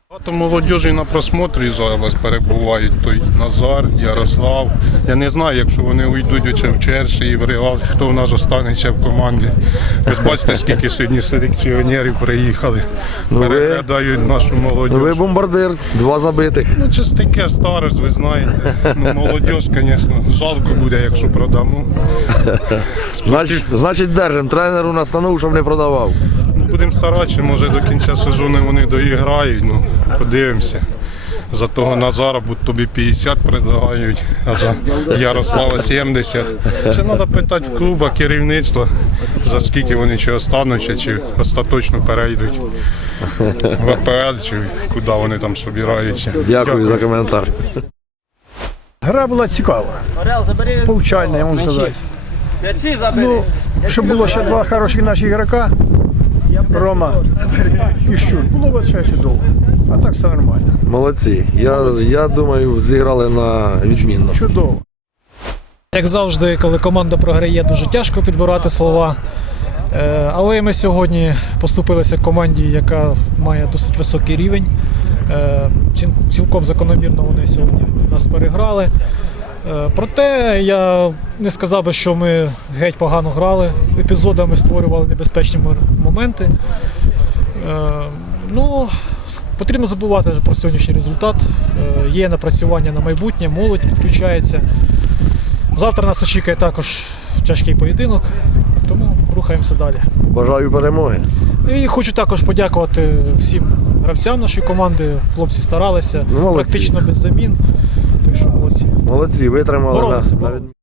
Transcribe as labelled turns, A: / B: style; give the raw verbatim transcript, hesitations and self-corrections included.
A: Багато молодіжі на просмотрі зараз перебувають, той Назар, Ярослав. Я не знаю, якщо вони уйдуть в Черші і в Реал, хто в нас останеться в команді. Ви ж бачите, скільки сьогодні селекціонерів приїхали,
B: Ну, ви-
A: переглядають нашу молодіж.
B: Ну, ви бомбардир, два забитих.
A: Ну, це ж таке старость, ви знаєте. Ну, молодіж, звісно, жалко буде, якщо продамо.
B: Значить, значить держим. Тренер у нас настановив, щоб не продавав.
A: Ну, будемо старатися, може до кінця сезону вони доіграють, ну, подивимося. За того Назара будь тобі п'ятдесят предлагають, а за Ярослава сімдесят. Це треба питати в клуба керівництва, за скільки вони чи остануться, чи остаточно перейдуть в АПЛ, чи куди вони там собираються.
B: Дякую за коментар.
C: Гра була цікава, повчальна, я можу сказати. Ну, щоб було ще два хороших наших ігрока, Рома і Щур, було б все чудово. А так все нормально.
B: Молодці. Я, я думаю, зіграли на відмінно.
C: Чудово.
D: Як завжди, коли команда програє, дуже тяжко підбирати слова. Е, Але ми сьогодні поступилися команді, яка має досить високий рівень. Е, ці- Цілком закономірно вони сьогодні нас переграли. Е, Проте я не сказав би, що ми геть погано грали. Епізодами створювали небезпечні мор- моменти. Е, Ну, потрібно забувати про сьогоднішній результат. Е, Є напрацювання на майбутнє, молодь підключається. Завтра нас очікує також тяжкий поєдинок, тому рухаємося далі.
B: Бажаю перемоги.
D: І хочу також подякувати всім гравцям нашої команди. Хлопці старалися,
B: Ну, молодці.
D: практично без замін. Так що молодці.
B: Молодці, витримали.
D: Боролися,
B: на- на
D: боролися.